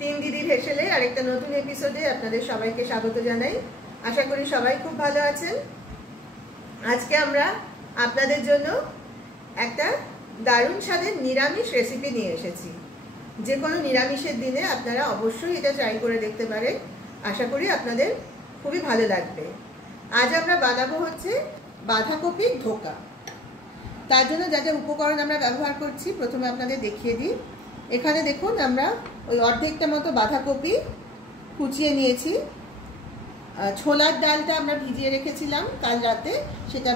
তিন দিদির হেসেলে আরেকটা নতুন এপিসোডে আপনাদের সবাইকে স্বাগত জানাই। আশা করি সবাই খুব ভালো আছেন। আজকে আমরা আপনাদের জন্য একটা দারুণ স্বাদের নিরামিষ রেসিপি নিয়ে এসেছি। যে কোনো নিরামিষের দিনে আপনারা অবশ্যই এটা ট্রাই করে দেখতে পারেন। আশা করি আপনাদের খুবই ভালো লাগবে। আজ আমরা বানাবো হচ্ছে বাঁধাকপির ধোকা। তার জন্য যা যা উপকরণ আমরা ব্যবহার করছি প্রথমে আপনাদের দেখিয়ে দিই। এখানে দেখুন আমরা ওই অর্ধেকটা মতো বাঁধাকপি কুচিয়ে নিয়েছি। ছোলার ডালটা আমরা ভিজিয়ে রেখেছিলাম কাল রাতে, সেটা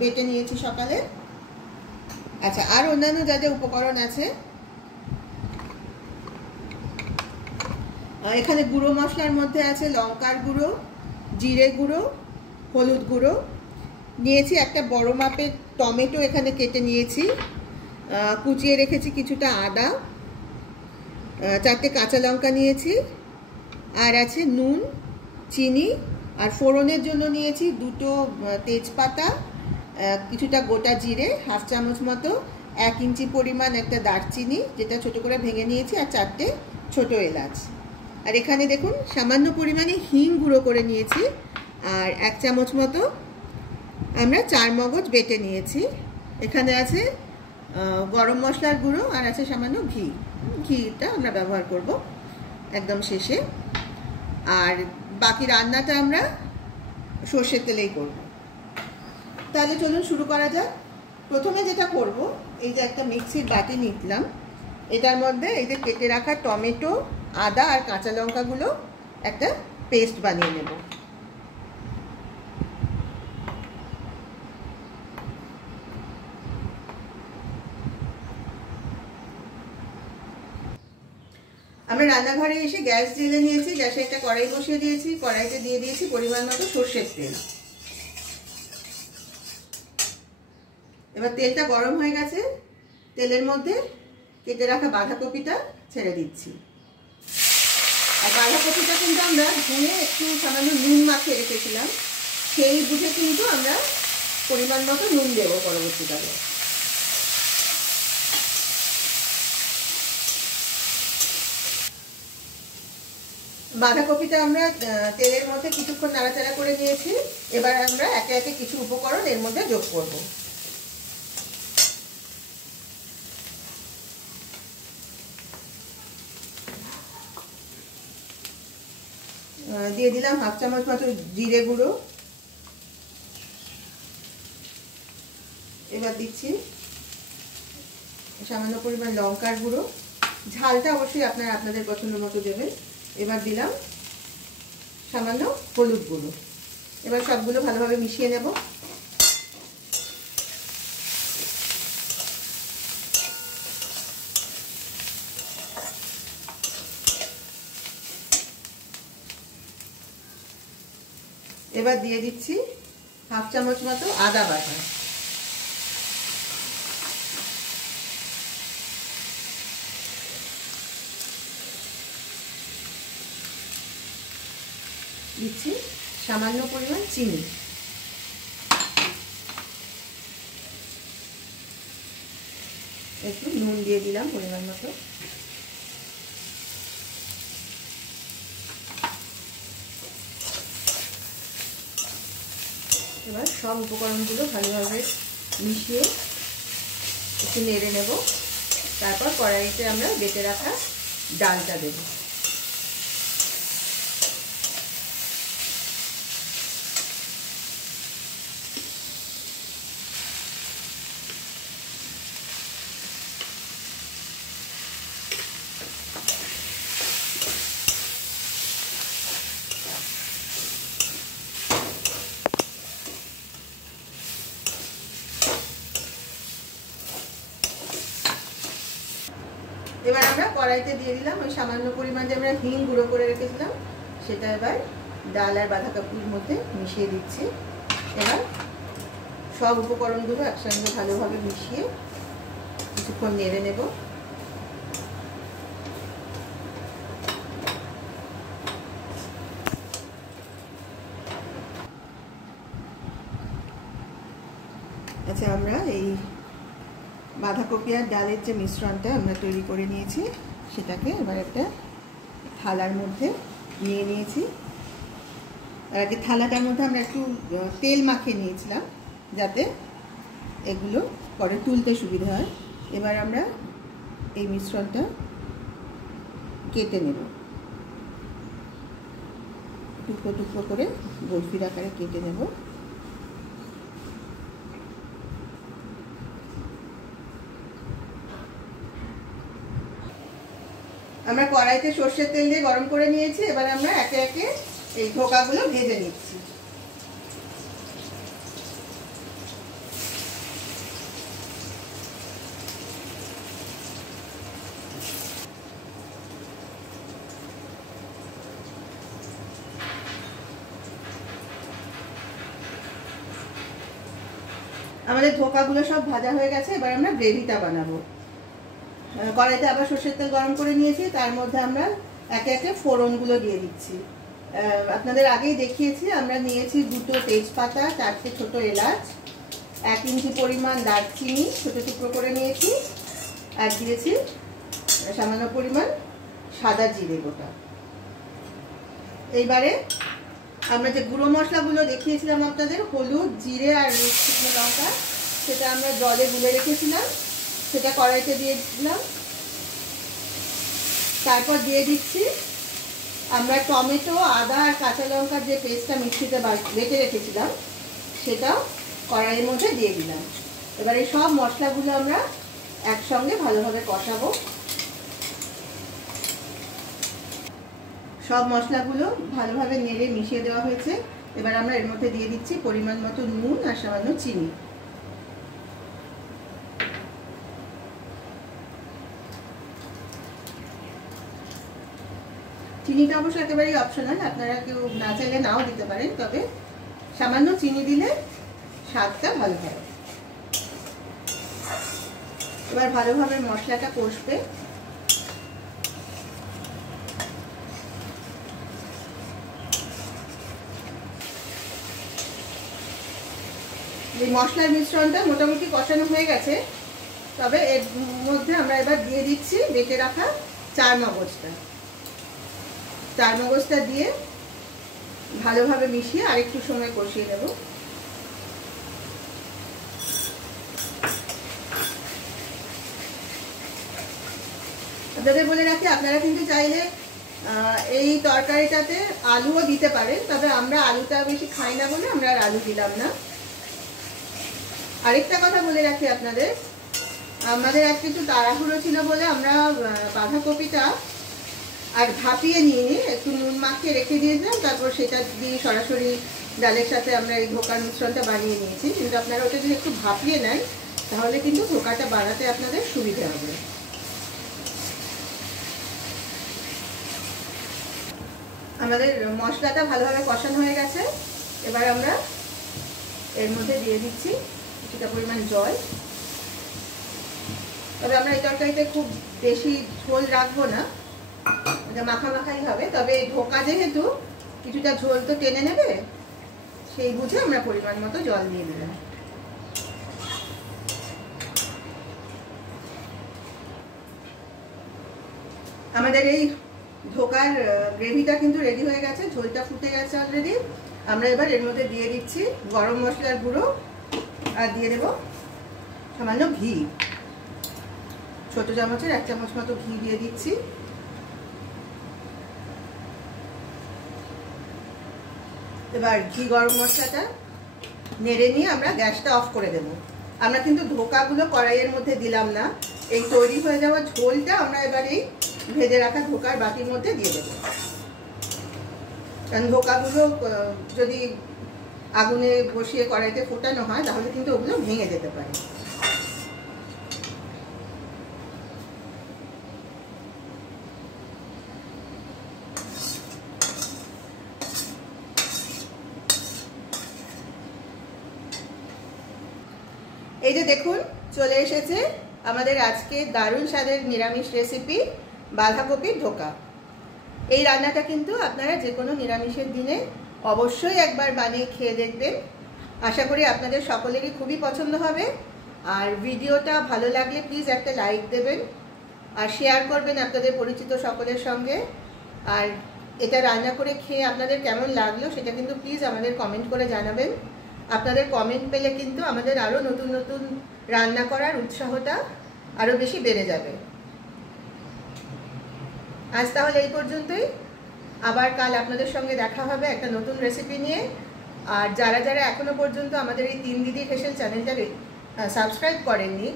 বেটে নিয়েছি সকালে। আচ্ছা, আর অন্যান্য যা যা উপকরণ আছে এখানে গুঁড়ো মশলার মধ্যে আছে লঙ্কার গুঁড়ো, জিরে গুঁড়ো, হলুদ গুঁড়ো নিয়েছি। একটা বড় মাপের টমেটো এখানে কেটে নিয়েছি, কুচিয়ে রেখেছি কিছুটা আদা, 4টে কাঁচা লঙ্কা নিয়েছি, আর আছে নুন, চিনি, আর ফোড়নের জন্য নিয়েছি 2টো তেজপাতা, কিছুটা গোটা জিরে, হাফ চামচ মতো, 1 ইঞ্চি পরিমাণ একটা দারচিনি যেটা ছোট করে ভেঙে নিয়েছি, আর 4টে ছোট এলাচ। আর এখানে দেখুন সামান্য পরিমাণে হিং গুঁড়ো করে নিয়েছি, আর 1 চামচ মতো আমরা 4 মগজ বেটে নিয়েছি। এখানে আছে গরম মশলার গুঁড়ো, আর আছে সামান্য ঘিটা আমরা ব্যবহার করব একদম শেষে। আর বাকি রান্নাটা আমরা সর্ষের তেলেই করব। তাহলে চলুন শুরু করা যাক। প্রথমে যেটা করব, এই যে একটা মিক্সির বাটি নিলাম, এটার মধ্যে এই যে কেটে রাখা টমেটো, আদা আর কাঁচা লঙ্কাগুলো একটা পেস্ট বানিয়ে নেব। আমরা রান্নাঘরে এসে গ্যাস জ্বেলে নিয়েছি, গ্যাসে একটা কড়াই বসিয়ে দিয়েছি, কড়াইতে দিয়ে দিয়েছি পরিমাণ মতো সর্ষের তেল। এবার তেলটা গরম হয়ে গেছে, তেলের মধ্যে কেটে রাখা বাঁধাকপিটা ছেড়ে দিচ্ছি। আর বাঁধাকপিটা কিন্তু আমরা ধুয়ে একটু সামান্য নুন মাখিয়ে রেখেছিলাম, সেই বুঝে কিন্তু আমরা পরিমাণ মতো নুন দেবো পরবর্তীকালে। বাঁধাকপিটা আমরা তেলের মধ্যে কিছুক্ষণ নাড়াচাড়া করে নিয়েছি। এবার আমরা একে একে কিছু উপকরণ এর মধ্যে যোগ করব। দিয়ে দিলাম হাফ চামচ মতো জিরে গুঁড়ো। এবার দিচ্ছি সামান্য পরিমাণ লঙ্কার গুঁড়ো, ঝালটা অবশ্যই আপনারা আপনাদের পছন্দ মতো দেবেন। এবার দিলাম সামান্য হলুদ গুঁড়ো। এবার সবগুলো ভালোভাবে মিশিয়ে নেব। এবার দিয়ে দিচ্ছি হাফ চামচ মতো আদা বাটা। দিচ্ছি সামান্য পরিমাণ চিনি। একটু নুন দিয়ে দিলাম পরিমাণ মতো। এবার সব উপকরণগুলো ভালোভাবে মিশিয়ে একটু নেড়ে নেব। তারপর কড়াইতে আমরা বেটে রাখা ডালটা দেব। এবার আমরা কড়াইতে দিয়ে দিলাম ওই সামান্য পরিমাণ যে আমরা হিং গুঁড়ো করে রেখেছিলাম, সেটা এবার ডাল আর বাঁধাকপির মধ্যে মিশিয়ে দিচ্ছি। এবার সব উপকরণগুলো একসঙ্গে ভালোভাবে মিশিয়ে কিছুক্ষণ নেড়ে নেব। আচ্ছা, আমরা এই বাঁধাকপি আর ডালের যে মিশ্রণটা আমরা তৈরি করে নিয়েছি সেটাকে এবার একটা থালার মধ্যে নিয়ে নিয়েছি। আর আগে থালাটার মধ্যে আমরা একটু তেল মাখিয়ে নিয়েছিলাম যাতে এগুলো পরে তুলতে সুবিধা হয়। এবার আমরা এই মিশ্রণটা কেটে নেব, টুকরো টুকরো করে বরফির আকারে কেটে নেব। আমরা কড়াইতে সর্ষের তেল দিয়ে গরম করে নিয়েছি। এবার আমরা একে একে এই ধোকাগুলো ভেজে নিচ্ছি। আমাদের ধোকাগুলো সব ভাজা হয়ে গেছে। এবার আমরা গ্রেভিটা বানাবো। কড়াইতে আবার সর্ষের তেল গরম করে নিয়েছি, তার মধ্যে আমরা একে একে ফোড়নগুলো দিয়ে দিচ্ছি। আপনাদের আগেই দেখিয়েছি, আমরা নিয়েছি 2টো তেজপাতা, 4টে ছোট এলাচ, 1 ইঞ্চি পরিমাণ দারচিনি ছোটো টুকরো করে নিয়েছি, আর দিয়েছি সামান্য পরিমাণ সাদা জিরে গোটা। এইবারে আমরা যে গুঁড়ো মশলাগুলো দেখিয়েছিলাম আপনাদের, হলুদ, জিরে আর শুকনো লঙ্কা, সেটা আমরা জলে গুলে রেখেছিলাম, সেটা কড়াইতে দিয়ে দিলাম। তারপর দিয়ে দিচ্ছি আমরা টমেটো, আদা আর কাঁচা লঙ্কার যে পেস্টটা মিক্সিতে বেটে রেখেছিলাম, সেটাও কড়াইয়ের মধ্যে দিয়ে দিলাম। এবার এই সব মশলাগুলো আমরা একসঙ্গে ভালোভাবে কষাবো। সব মশলাগুলো ভালোভাবে নেড়ে মিশিয়ে দেওয়া হয়েছে। এবার আমরা এর মধ্যে দিয়ে দিচ্ছি পরিমাণ মতো নুন আর সামান্য চিনি। চিনিটা অবশ্য একেবারেই অপশনাল, আপনারা কেউ না চাইলে নাও দিতে পারেন, তবে সামান্য চিনি দিলে স্বাদটা ভালো হয়। এবার ভালোভাবে মশলাটা কষবে। এই মশলার মিশ্রণটা মোটামুটি কষানো হয়ে গেছে, তবে এর মধ্যে আমরা এবার দিয়ে দিচ্ছি বেটে রাখা চার মগজটা দিয়ে ভালোভাবে মিশিয়ে আরেকটু সময় কষিয়ে নেব। আপনাদের বলে রাখি, আপনারা কিন্তু চাইলে এই তরকারিটাতে আলুও দিতে পারেন, তবে আমরা আলুটা বেশি খাই না বলে আমরা আর আলু দিলাম না। আরেকটা কথা বলে রাখি আপনাদের, আমাদের আজকে একটু তাড়াহুড়ো ছিল বলে আমরা বাঁধাকপিটা আর ভাপিয়ে নিয়ে একটু নুন মাখিয়ে রেখে দিয়েছিলাম, তারপর সেটা দিয়ে সরাসরি ডালের সাথে আমরা এই ধোকার মিশ্রণটা বানিয়ে নিয়েছি। কিন্তু আপনারা ওটা যদি একটু ভাপিয়ে নেন তাহলে কিন্তু ধোকাটা বানাতে আপনাদের সুবিধা হবে। আমাদের মশলাটা ভালোভাবে কষানো হয়ে গেছে। এবার আমরা এর মধ্যে দিয়ে দিচ্ছি কিছুটা পরিমাণ জল। তবে আমরা এই তরকারিতে খুব বেশি ঝোল রাখবো না, মাখামাখাই হবে, তবে ধোকা যেহেতু কিছুটা ঝোল তো টেনে নেবে, সেই বুঝে আমরা পরিমাণ মতো জল দিয়ে দিলাম। আমাদের এই ধোকার গ্রেভিটা কিন্তু রেডি হয়ে গেছে, ঝোলটা ফুটে গেছে অলরেডি। আমরা এবার এর মধ্যে দিয়ে দিচ্ছি গরম মশলার গুঁড়ো, আর দিয়ে দেব সামান্য ঘি। ছোট চামচের 1 চামচ মতো ঘি দিয়ে দিচ্ছি। এবার ঘি গরম মশলাটা নেড়ে নিয়ে আমরা গ্যাসটা অফ করে দেব। আমরা কিন্তু ধোকাগুলো কড়াইয়ের মধ্যে দিলাম না, এই তৈরি হয়ে যাওয়া ঝোলটা আমরা এবার এই ভেজে রাখা ধোকার বাটির মধ্যে দিয়ে দেব। কারণ ধোকাগুলো যদি আগুনে বসিয়ে কড়াইতে ফোটানো হয় তাহলে কিন্তু ওগুলো ভেঙে যেতে পারে। এই যে দেখুন, চলে এসেছে আমাদের আজকে দারুণ স্বাদের নিরামিষ রেসিপি বাঁধাকপির ধোকা। এই রান্নাটা কিন্তু আপনারা যে কোনো নিরামিষের দিনে অবশ্যই একবার বানিয়ে খেয়ে দেখবেন। আশা করি আপনাদের সকলেরই খুবই পছন্দ হবে। আর ভিডিওটা ভালো লাগলে প্লিজ একটা লাইক দেবেন আর শেয়ার করবেন আপনাদের পরিচিত সকলের সঙ্গে। আর এটা রান্না করে খেয়ে আপনাদের কেমন লাগলো সেটা কিন্তু প্লিজ আমাদের কমেন্ট করে জানাবেন। আপনাদের কমেন্ট পেলে কিন্তু আমাদের আরও নতুন নতুন রান্না করার উৎসাহটা আরও বেশি বেড়ে যাবে। আজ তাহলে এই পর্যন্তই, আবার কাল আপনাদের সঙ্গে দেখা হবে একটা নতুন রেসিপি নিয়ে। আর যারা যারা এখনো পর্যন্ত আমাদের এই 3 দিদির হেসেল চ্যানেলটাকে সাবস্ক্রাইব করেননি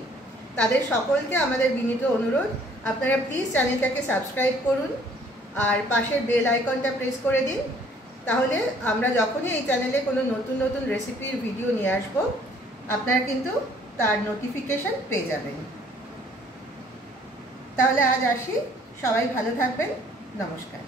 তাদের সকলকে আমাদের বিনীত অনুরোধ, আপনারা প্লিজ চ্যানেলটাকে সাবস্ক্রাইব করুন আর পাশের বেল আইকনটা প্রেস করে দিন। তাহলে আমরা যখনই এই চ্যানেলে কোনো নতুন নতুন রেসিপির ভিডিও নিয়ে আসব আপনারা কিন্তু তার নোটিফিকেশন পেয়ে যাবেন। তাহলে আজ আসি, সবাই ভালো থাকবেন, নমস্কার।